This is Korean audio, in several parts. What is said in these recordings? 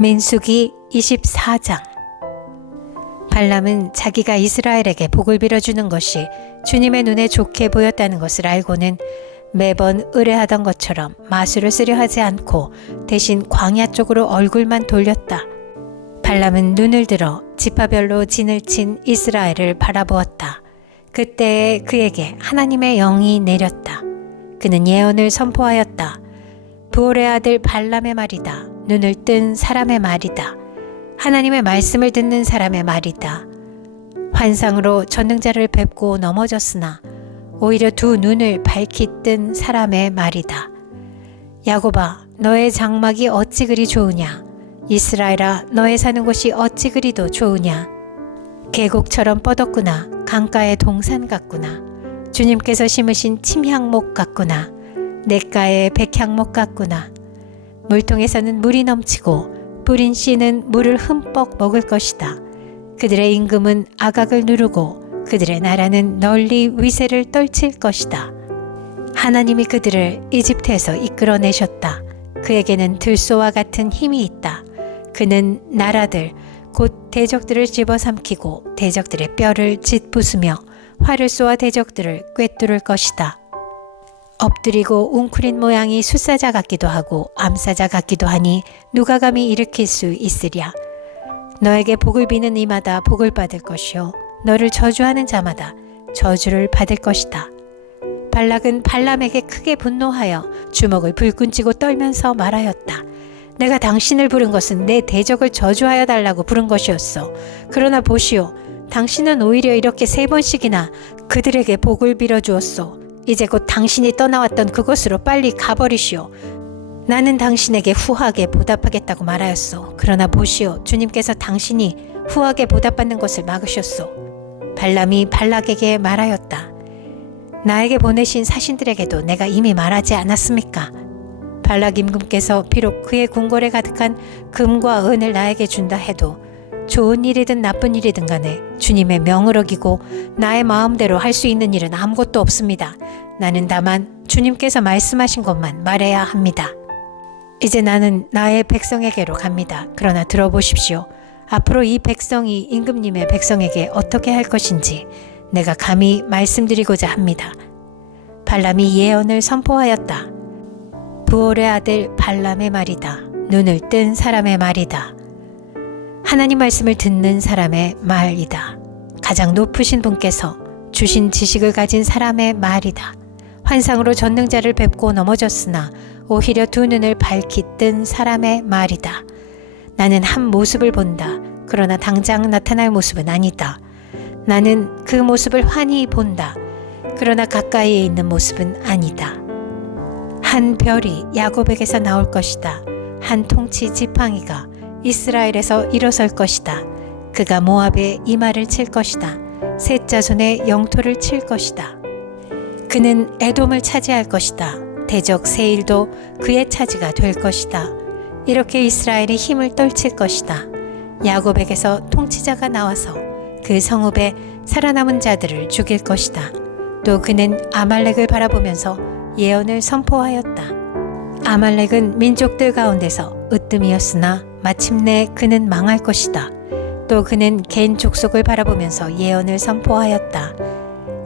민수기 24장. 발람은 자기가 이스라엘에게 복을 빌어주는 것이 주님의 눈에 좋게 보였다는 것을 알고는 매번 의뢰하던 것처럼 마술을 쓰려 하지 않고 대신 광야 쪽으로 얼굴만 돌렸다. 발람은 눈을 들어 지파별로 진을 친 이스라엘을 바라보았다. 그때에 그에게 하나님의 영이 내렸다. 그는 예언을 선포하였다. 부올의 아들 발람의 말이다. 눈을 뜬 사람의 말이다. 하나님의 말씀을 듣는 사람의 말이다. 환상으로 전능자를 뵙고 넘어졌으나 오히려 두 눈을 밝히 뜬 사람의 말이다. 야곱아, 너의 장막이 어찌 그리 좋으냐? 이스라엘아, 너의 사는 곳이 어찌 그리도 좋으냐? 계곡처럼 뻗었구나. 강가의 동산 같구나. 주님께서 심으신 침향목 같구나. 냇가의 백향목 같구나. 물통에서는 물이 넘치고 뿌린 씨는 물을 흠뻑 먹을 것이다. 그들의 임금은 아각을 누르고 그들의 나라는 널리 위세를 떨칠 것이다. 하나님이 그들을 이집트에서 이끌어내셨다. 그에게는 들소와 같은 힘이 있다. 그는 나라들 곧 대적들을 집어삼키고 대적들의 뼈를 짓부수며 활을 쏘아 대적들을 꿰뚫을 것이다. 엎드리고 웅크린 모양이 숫사자 같기도 하고 암사자 같기도 하니 누가 감히 일으킬 수 있으랴. 너에게 복을 비는 이마다 복을 받을 것이요 너를 저주하는 자마다 저주를 받을 것이다. 발락은 발람에게 크게 분노하여 주먹을 불끈 쥐고 떨면서 말하였다. 내가 당신을 부른 것은 내 대적을 저주하여 달라고 부른 것이었어. 그러나 보시오, 당신은 오히려 이렇게 3번씩이나 그들에게 복을 빌어주었소. 이제 곧 당신이 떠나왔던 그곳으로 빨리 가버리시오. 나는 당신에게 후하게 보답하겠다고 말하였소. 그러나 보시오, 주님께서 당신이 후하게 보답받는 것을 막으셨소. 발람이 발락에게 말하였다. 나에게 보내신 사신들에게도 내가 이미 말하지 않았습니까? 발락 임금께서 비록 그의 궁궐에 가득한 금과 은을 나에게 준다 해도 좋은 일이든 나쁜 일이든 간에 주님의 명을 어기고 나의 마음대로 할 수 있는 일은 아무것도 없습니다. 나는 다만 주님께서 말씀하신 것만 말해야 합니다. 이제 나는 나의 백성에게로 갑니다. 그러나 들어보십시오. 앞으로 이 백성이 임금님의 백성에게 어떻게 할 것인지 내가 감히 말씀드리고자 합니다. 발람이 예언을 선포하였다. 부올의 아들 발람의 말이다. 눈을 뜬 사람의 말이다. 하나님 말씀을 듣는 사람의 말이다. 가장 높으신 분께서 주신 지식을 가진 사람의 말이다. 환상으로 전능자를 뵙고 넘어졌으나 오히려 두 눈을 밝히 뜬 사람의 말이다. 나는 한 모습을 본다. 그러나 당장 나타날 모습은 아니다. 나는 그 모습을 환히 본다. 그러나 가까이에 있는 모습은 아니다. 한 별이 야곱에게서 나올 것이다. 한 통치 지팡이가 이스라엘에서 일어설 것이다. 그가 모압의 이마를 칠 것이다. 셋 자손의 영토를 칠 것이다. 그는 에돔을 차지할 것이다. 대적 세일도 그의 차지가 될 것이다. 이렇게 이스라엘이 힘을 떨칠 것이다. 야곱에게서 통치자가 나와서 그 성읍에 살아남은 자들을 죽일 것이다. 또 그는 아말렉을 바라보면서 예언을 선포하였다. 아말렉은 민족들 가운데서 으뜸이었으나 마침내 그는 망할 것이다. 또 그는 겐 족속을 바라보면서 예언을 선포하였다.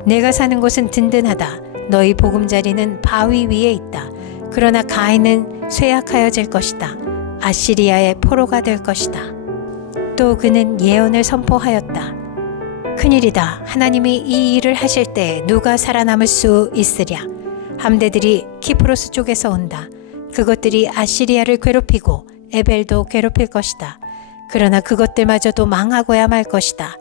내가 사는 곳은 든든하다. 너희 보금자리는 바위 위에 있다. 그러나 가인은 쇠약하여질 것이다. 아시리아의 포로가 될 것이다. 또 그는 예언을 선포하였다. 큰일이다. 하나님이 이 일을 하실 때 누가 살아남을 수 있으랴. 함대들이 키프로스 쪽에서 온다. 그것들이 아시리아를 괴롭히고 에벨도 괴롭힐 것이다. 그러나 그것들마저도 망하고야 말 것이다.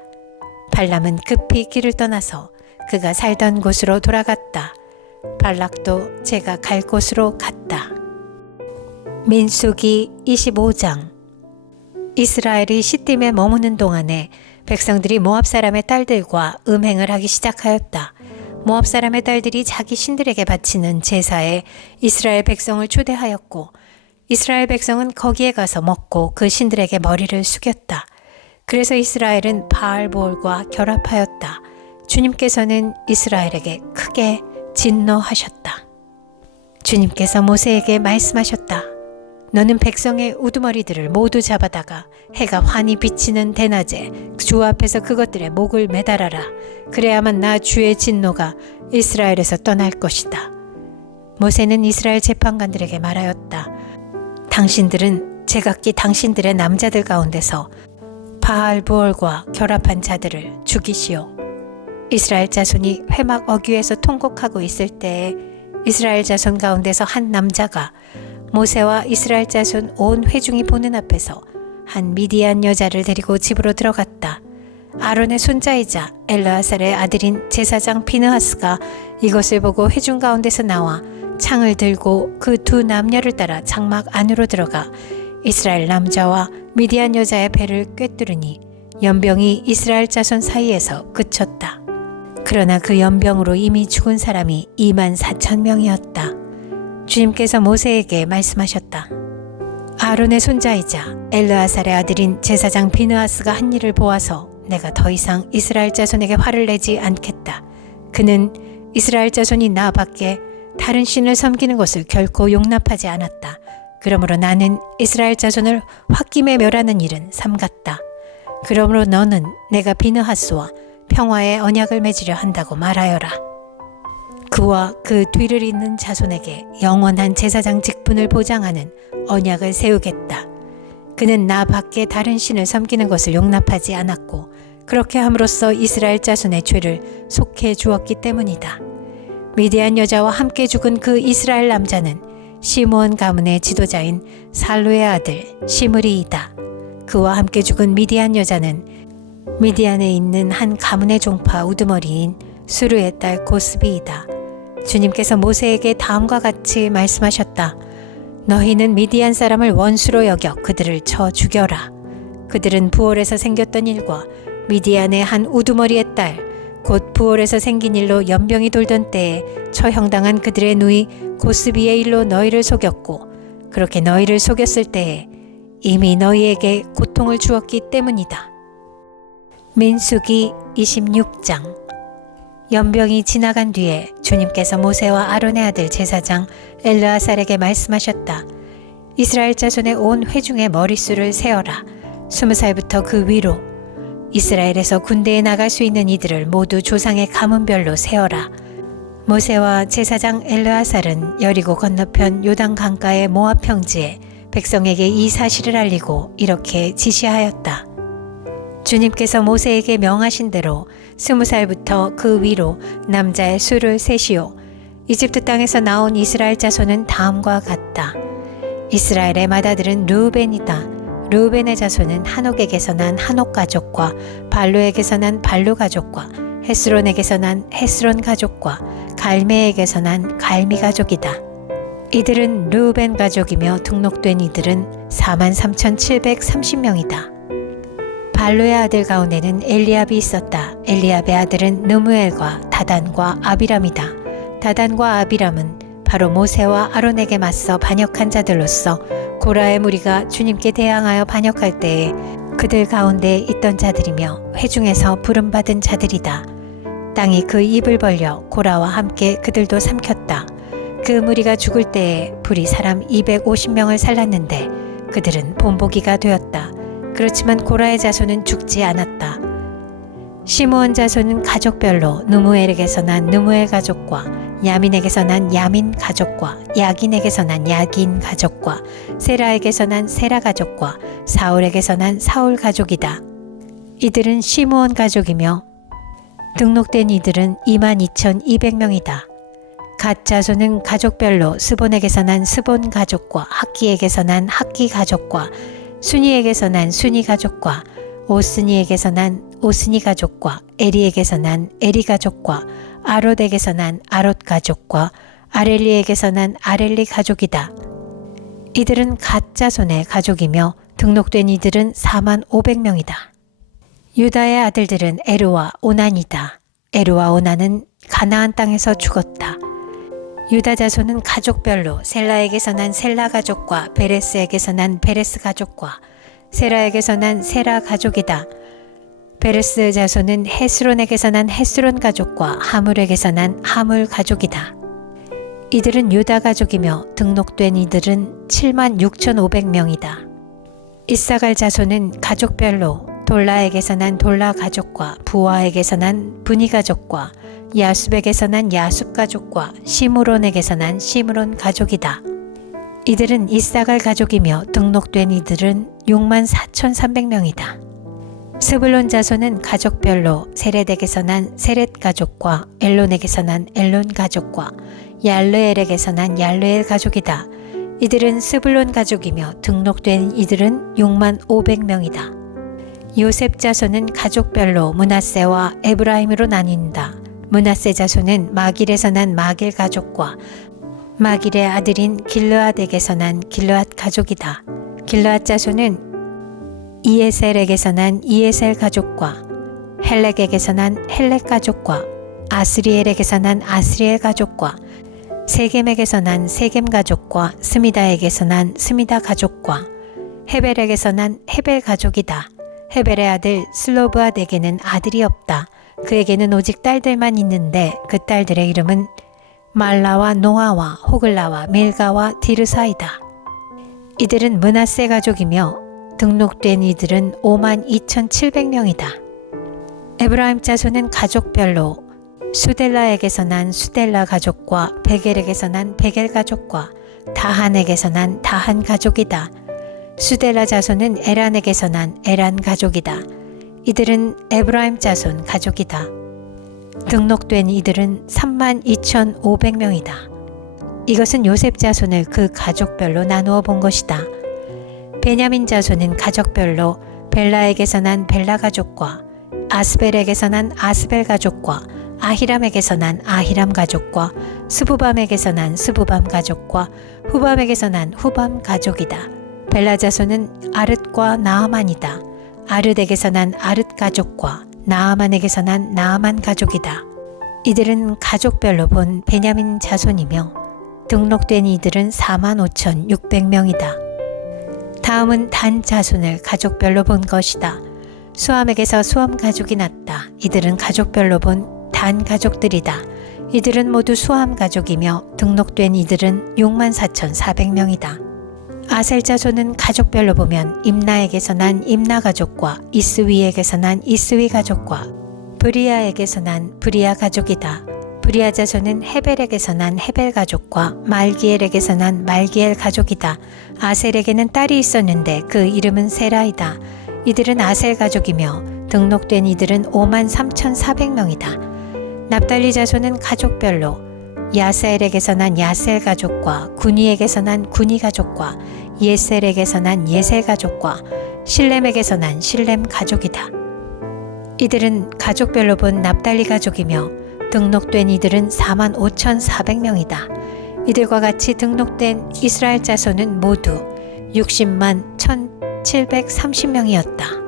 발람은 급히 길을 떠나서 그가 살던 곳으로 돌아갔다. 발락도 제가 갈 곳으로 갔다. 민수기 25장. 이스라엘이 시딤에 머무는 동안에 백성들이 모압 사람의 딸들과 음행을 하기 시작하였다. 모압 사람의 딸들이 자기 신들에게 바치는 제사에 이스라엘 백성을 초대하였고 이스라엘 백성은 거기에 가서 먹고 그 신들에게 머리를 숙였다. 그래서 이스라엘은 바알보올과 결합하였다. 주님께서는 이스라엘에게 크게 진노하셨다. 주님께서 모세에게 말씀하셨다. 너는 백성의 우두머리들을 모두 잡아다가 해가 환히 비치는 대낮에 주 앞에서 그것들의 목을 매달아라. 그래야만 나 주의 진노가 이스라엘에서 떠날 것이다. 모세는 이스라엘 재판관들에게 말하였다. 당신들은 제각기 당신들의 남자들 가운데서 바알부올과 결합한 자들을 죽이시오. 이스라엘 자손이 회막 어귀에서 통곡하고 있을 때에 이스라엘 자손 가운데서 한 남자가 모세와 이스라엘 자손 온 회중이 보는 앞에서 한 미디안 여자를 데리고 집으로 들어갔다. 아론의 손자이자 엘르아살의 아들인 제사장 비느하스가 이것을 보고 회중 가운데서 나와 창을 들고 그 두 남녀를 따라 장막 안으로 들어가 이스라엘 남자와 미디안 여자의 배를 꿰뚫으니 연병이 이스라엘 자손 사이에서 그쳤다. 그러나 그 연병으로 이미 죽은 사람이 24,000명이었다. 주님께서 모세에게 말씀하셨다. 아론의 손자이자 엘르아살의 아들인 제사장 비느하스가 한 일을 보아서 내가 더 이상 이스라엘 자손에게 화를 내지 않겠다. 그는 이스라엘 자손이 나 밖에 다른 신을 섬기는 것을 결코 용납하지 않았다. 그러므로 나는 이스라엘 자손을 홧김에 멸하는 일은 삼갔다. 그러므로 너는 내가 비느하스와 평화의 언약을 맺으려 한다고 말하여라. 그와 그 뒤를 잇는 자손에게 영원한 제사장 직분을 보장하는 언약을 세우겠다. 그는 나 밖에 다른 신을 섬기는 것을 용납하지 않았고 그렇게 함으로써 이스라엘 자손의 죄를 속해 주었기 때문이다. 미디안 여자와 함께 죽은 그 이스라엘 남자는 시므온 가문의 지도자인 살루의 아들 시므리이다. 그와 함께 죽은 미디안 여자는 미디안에 있는 한 가문의 종파 우두머리인 수르의 딸 고스비이다. 주님께서 모세에게 다음과 같이 말씀하셨다. 너희는 미디안 사람을 원수로 여겨 그들을 쳐 죽여라. 그들은 부올에서 생겼던 일과 미디안의 한 우두머리의 딸 곧 부올에서 생긴 일로 연병이 돌던 때에 처형당한 그들의 누이 고스비의 일로 너희를 속였고 그렇게 너희를 속였을 때에 이미 너희에게 고통을 주었기 때문이다. 민수기 26장. 연병이 지나간 뒤에 주님께서 모세와 아론의 아들 제사장 엘르아살에게 말씀하셨다. 이스라엘 자손의 온 회중의 머릿수를 세어라. 20살부터 그 위로 이스라엘에서 군대에 나갈 수 있는 이들을 모두 조상의 가문별로 세어라. 모세와 제사장 엘르아살은 여리고 건너편 요단 강가의 모압 평지에 백성에게 이 사실을 알리고 이렇게 지시하였다. 주님께서 모세에게 명하신 대로 20살부터 그 위로 남자의 수를 세시오. 이집트 땅에서 나온 이스라엘 자손은 다음과 같다. 이스라엘의 맏아들은 르우벤이다. 르우벤의 자손은 한옥에게서 난 한옥 가족과 발루에게서 난 발루 가족과 헤스론에게서 난 헤스론 가족과 갈메에게서 난 갈미 가족이다. 이들은 르우벤 가족이며 등록된 이들은 43,730명이다. 발루의 아들 가운데는 엘리압이 있었다. 엘리압의 아들은 느무엘과 다단과 아비람이다. 다단과 아비람은 바로 모세와 아론에게 맞서 반역한 자들로서 고라의 무리가 주님께 대항하여 반역할 때에 그들 가운데 있던 자들이며 회중에서 부름받은 자들이다. 땅이 그 입을 벌려 고라와 함께 그들도 삼켰다. 그 무리가 죽을 때에 불이 사람 250명을 살랐는데 그들은 본보기가 되었다. 그렇지만 고라의 자손은 죽지 않았다. 시므온 자손은 가족별로 느무엘에게서 난 느무엘 가족과 야민에게서 난 야민 가족과 야긴에게서 난 야긴 가족과 세라에게서 난 세라 가족과 사울에게서 난 사울 가족이다. 이들은 시므온 가족이며 등록된 이들은 22,200명이다. 갓 자손은 가족별로 스본에게서 난 스본 가족과 학기에게서 난 학기 가족과 순이에게서 난 순이 가족과 오스니에게서 난 오스니 가족과 에리에게서 난 에리 가족과 아롯에게서 난 아롯 가족과 아렐리에게서 난 아렐리 가족이다. 이들은 갓 자손의 가족이며 등록된 이들은 45,000명이다. 유다의 아들들은 에르와 오난이다. 에르와 오난은 가나안 땅에서 죽었다. 유다 자손은 가족별로 셀라에게서 난 셀라 가족과 베레스에게서 난 베레스 가족과 세라에게서 난 세라 가족이다. 베레스 자손은 헤스론에게서 난 헤스론 가족과 하물에게서 난 하물 가족이다. 이들은 유다 가족이며 등록된 이들은 76,500명이다. 이사갈 자손은 가족별로 돌라에게서 난 돌라 가족과 부하에게서 난 부니 가족과 야숲에게서 난 야숲 가족과 시므론에게서 난 시므론 가족이다. 이들은 이사갈 가족이며 등록된 이들은 64,300명이다. 스불론 자손은 가족별로 세렛에게서 난 세렛 가족과 엘론에게서 난 엘론 가족과 얄르엘에게서 난 얄르엘 가족이다. 이들은 스불론 가족이며 등록된 이들은 65,000명이다. 요셉 자손은 가족별로 므낫세와 에브라임으로 나뉜다. 므낫세 자손은 마길에서 난 마길 가족과 마길의 아들인 길르앗에게서 난 길르앗 가족이다. 길르앗 자손은 이에셀에게서 난 이에셀 가족과 헬렉에게서 난 헬렉 가족과 아스리엘에게서 난 아스리엘 가족과 세겜에게서 난 세겜 가족과 스미다에게서 난 스미다 가족과 헤벨에게서 난 헤벨 가족이다. 헤벨의 아들 슬로브앗에게는 아들이 없다. 그에게는 오직 딸들만 있는데 그 딸들의 이름은 말라와 노아와 호글라와 밀가와 디르사이다. 이들은 므낫세 가족이며 등록된 이들은 52,700명이다. 에브라임 자손은 가족별로 수델라에게서 난 수델라 가족과 베겔에게서 난 베겔 가족과 다한에게서 난 다한 가족이다. 수델라 자손은 에란에게서 난 에란 가족이다. 이들은 에브라임 자손 가족이다. 등록된 이들은 32,500명이다. 이것은 요셉 자손을 그 가족별로 나누어 본 것이다. 베냐민 자손은 가족별로 벨라에게서 난 벨라 가족과 아스벨에게서 난 아스벨 가족과 아히람에게서 난 아히람 가족과 스부밤에게서 난 스부밤 가족과 후밤에게서 난 후밤 가족이다. 벨라 자손은 아릇과 나아만이다. 아릇에게서 난 아릇 가족과 나아만에게서 난 나아만 가족이다. 이들은 가족별로 본 베냐민 자손이며 등록된 이들은 45,600명이다. 다음은 단 자손을 가족별로 본 것이다. 수함에게서 수함 가족이 났다. 이들은 가족별로 본 단 가족들이다. 이들은 모두 수함 가족이며 등록된 이들은 64,400명이다. 아셀 자손은 가족별로 보면 임나에게서 난 임나 가족과 이스위에게서 난 이스위 가족과 브리아에게서 난 브리아 가족이다. 브리아 자손은 헤벨에게서 난 헤벨 가족과 말기엘에게서 난 말기엘 가족이다. 아셀에게는 딸이 있었는데 그 이름은 세라이다. 이들은 아셀 가족이며 등록된 이들은 53,400명이다. 납달리 자손은 가족별로 야셀에게서 난 야셀 가족과 구니에게서 난 구니 가족과 예셀에게서 난 예셀 가족과 실렘에게서 난 실렘 가족이다. 이들은 가족별로 본 납달리 가족이며 등록된 이들은 45,400명이다. 이들과 같이 등록된 이스라엘 자손은 모두 60만 1,730명이었다.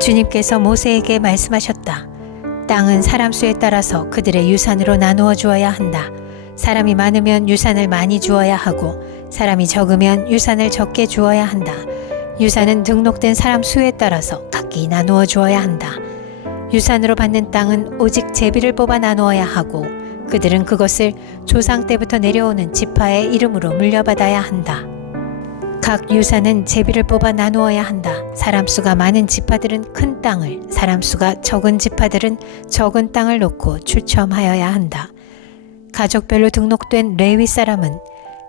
주님께서 모세에게 말씀하셨다. 땅은 사람 수에 따라서 그들의 유산으로 나누어 주어야 한다. 사람이 많으면 유산을 많이 주어야 하고 사람이 적으면 유산을 적게 주어야 한다. 유산은 등록된 사람 수에 따라서 각기 나누어 주어야 한다. 유산으로 받는 땅은 오직 제비를 뽑아 나누어야 하고 그들은 그것을 조상 때부터 내려오는 지파의 이름으로 물려받아야 한다. 각 유산은 제비를 뽑아 나누어야 한다. 사람 수가 많은 지파들은 큰 땅을, 사람 수가 적은 지파들은 적은 땅을 놓고 추첨하여야 한다. 가족별로 등록된 레위 사람은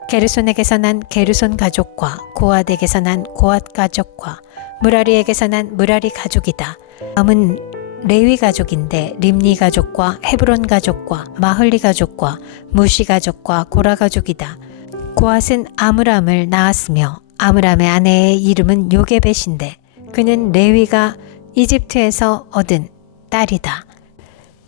게르손에게서 난 게르손 가족과 고앗에게서 난 고앗 가족과 무라리에게서 난 무라리 가족이다. 다음은 레위 가족인데 림니 가족과 헤브론 가족과 마흘리 가족과 무시 가족과 고라 가족이다. 고앗은 아므람을 낳았으며 아므람의 아내의 이름은 요게벳인데 그는 레위가 이집트에서 얻은 딸이다.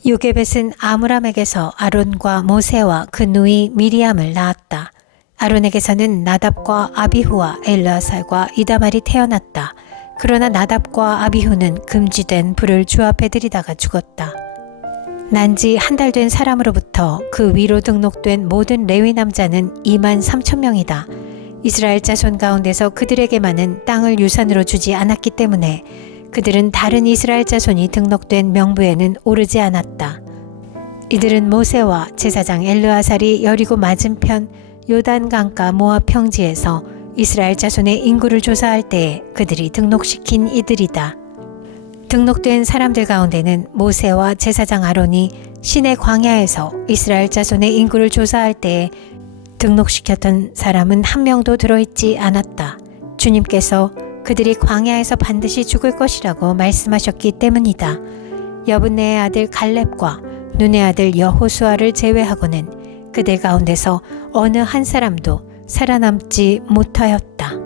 요게벳은 아므람에게서 아론과 모세와 그 누이 미리암을 낳았다. 아론에게서는 나답과 아비후와 엘르아살과 이다말이 태어났다. 그러나 나답과 아비후는 금지된 불을 주 앞에 들이다가 죽었다. 난지 한 달 된 사람으로부터 그 위로 등록된 모든 레위 남자는 23,000명이다. 이스라엘 자손 가운데서 그들에게만은 땅을 유산으로 주지 않았기 때문에 그들은 다른 이스라엘 자손이 등록된 명부에는 오르지 않았다. 이들은 모세와 제사장 엘르아살이 여리고 맞은편 요단 강가 모압 평지에서 이스라엘 자손의 인구를 조사할 때에 그들이 등록시킨 이들이다. 등록된 사람들 가운데는 모세와 제사장 아론이 시내 광야에서 이스라엘 자손의 인구를 조사할 때에 등록시켰던 사람은 한 명도 들어있지 않았다. 주님께서 그들이 광야에서 반드시 죽을 것이라고 말씀하셨기 때문이다. 여분네의 아들 갈렙과 눈의 아들 여호수아를 제외하고는 그들 가운데서 어느 한 사람도 살아남지 못하였다.